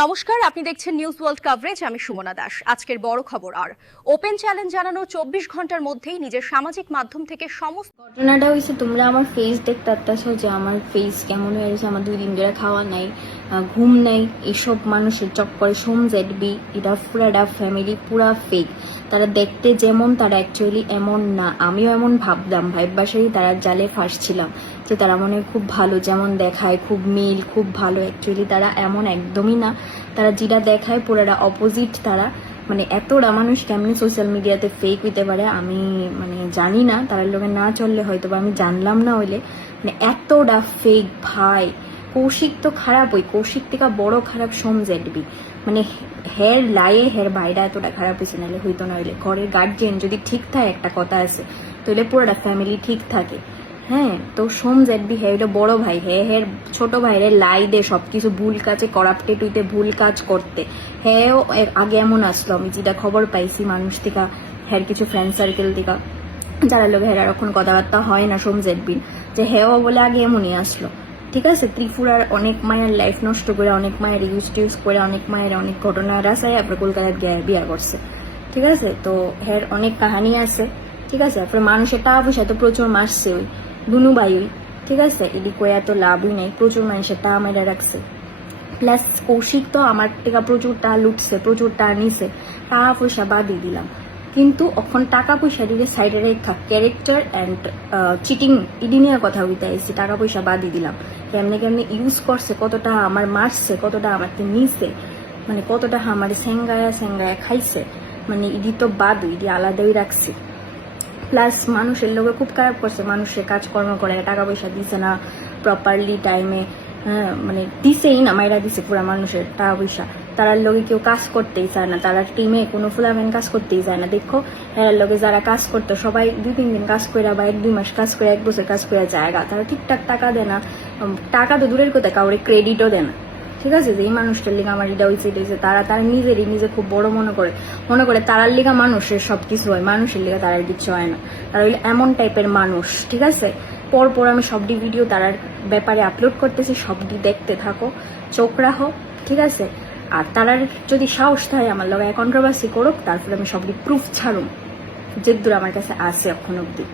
নমস্কার, আপনি দেখছেন নিউজ ওয়ার্ল্ড কভারেজ। আমি সুমনা দাস। আজকের বড় খবর আর ওপেন চ্যালেঞ্জ জানানো 24 ঘন্টার মধ্যেই নিজের সামাজিক মাধ্যম থেকে সমস্ত ঘটনাটা হয়েছে, তোমরা আমার ফেস দেখতে পারতেছো যে আমার ফেস কেমন হয়েছে। আমার 2 দিন ধরে খাওয়া নাই, ঘুম নাই, এইসব মানুষের চক্করে সোম জেডবি এটা পুরাটা ফ্যামিলি পুরা ফেক। তারা দেখতে যেমন তারা অ্যাকচুয়ালি এমন না। আমিও এমন ভাবতাম, বাসায় তারা জালে ফাঁসছিলাম যে তারা মনে হয় খুব ভালো, যেমন দেখায় খুব মিল খুব ভালো। অ্যাকচুয়ালি তারা এমন একদমই না। তারা যেটা দেখায় পুরাটা অপোজিট। তারা মানে এতটা মানুষ কেমনি সোশ্যাল মিডিয়াতে ফেক হইতে পারে আমি মানে জানি না। তার লোকে না চললে হয়তো বা আমি জানলাম না হইলে মানে এতটা ফেক ভাই। কৌশিক তো খারাপ, ওই কৌশিক থেকে বড় খারাপ সোম জেডবি। মানে হের লাইয়ে হের ভাইরা এতটা খারাপ হয়েছে, নাহলে হইতো না। হইলে ঘরের গার্জিয়ান যদি ঠিক থাকে, একটা কথা আছে, তাহলে পুরোটা ফ্যামিলি ঠিক থাকে। হ্যাঁ, তো সোম জেডবি হ্যাঁ এটা বড় ভাই, হ্যাঁ হের ছোট ভাইরে লাই দে সবকিছু ভুল কাজে করাপ্টেড হইতে ভুল কাজ করতে। হ্যাঁ আগে এমন আসলো, আমি যেটা খবর পাইছি মানুষ থেকে, হ্যার কিছু ফ্রেন্ড সার্কেল থেকে যারা লোক হেরা এখন কথাবার্তা হয় না সোম জেডবির, যে হ্যাঁ বলে আগে এমনই আসলো। ঠিক আছে, ত্রিপুরার অনেক মায়ের লাইফ নষ্ট করে, অনেক মায়ের ইউজ করে, অনেক মায়ের অনেক ঘটনা রাসায় আপনার কলকাতায় গিয়ে বিয়া করছে। ঠিক আছে, তো হ্যার অনেক কাহানি আছে। ঠিক আছে, আপনার মানুষের টাকা পয়সা তো প্রচুর মারছে ওই দুনু বাই। ঠিক আছে, এটি কয়ে এত লাভই নেই, প্রচুর মানুষের টাকা মেরে রাখছে। প্লাস কৌশিক তো আমার টাকা প্রচুর টাকা লুটছে, প্রচুর টাকা নিছে, টাকা পয়সা বাদই দিলাম। কিন্তু এখন টাকা পয়সা দিকে সাইডে রেখা ক্যারেক্টার অ্যান্ড চিটিং ইডি নিয়ে কথা বলতে আসছি। টাকা পয়সা বাদই দিলাম, কেমনে কেমনে ইউজ করছে, কতটা আমার মারছে, কতটা আমাকে নিছে, মানে কতটা আমার সেঙ্গায়া খাইছে, মানে ইডি তো বাদই, ইডি আলাদাই রাখছি। প্লাস মানুষের লোকে খুব খারাপ করছে, মানুষের কাজকর্ম করে টাকা পয়সা দিছে না প্রপারলি টাইমে। হ্যাঁ মানে দিছেই না, মাইরা দিছে পুরা মানুষের টাকা পয়সা। তারার লোকে কেউ কাজ করতেই চায় না, তারা টিমে কোনো ফুলামেন কাজ করতেই চায় না। দেখো হেরার লোকে যারা কাজ করতো সবাই 2-3 দিন কাজ করে বা 1-2 মাস কাজ করে, 1 বছর কাজ করে জায়গা, তারা ঠিকঠাক টাকা দেয় না। টাকা তো দূরের কথা, কাউরে ক্রেডিটও দেয় না। ঠিক আছে, যে এই মানুষটার লিগে আমার এটা হয়েছে তারা নিজে খুব বড় মনে করে তারার লিগা মানুষের সবকিছু হয়, মানুষের লিগা তারার কিছু হয় না। তারা হইলে এমন টাইপের মানুষ। ঠিক আছে, পরপর আমি সবটি ভিডিও তারার ব্যাপারে আপলোড করতেছি, সবটি দেখতে থাকো, চোখ রাখো। ঠিক আছে, আর তারার যদি সাহস থাকে আমার লগে কন্ট্রোভার্সি করুক, তারপরে আমি সবটি প্রুফ ছাড়ুম যে দূর আমার কাছে আছে এখন অব্দি।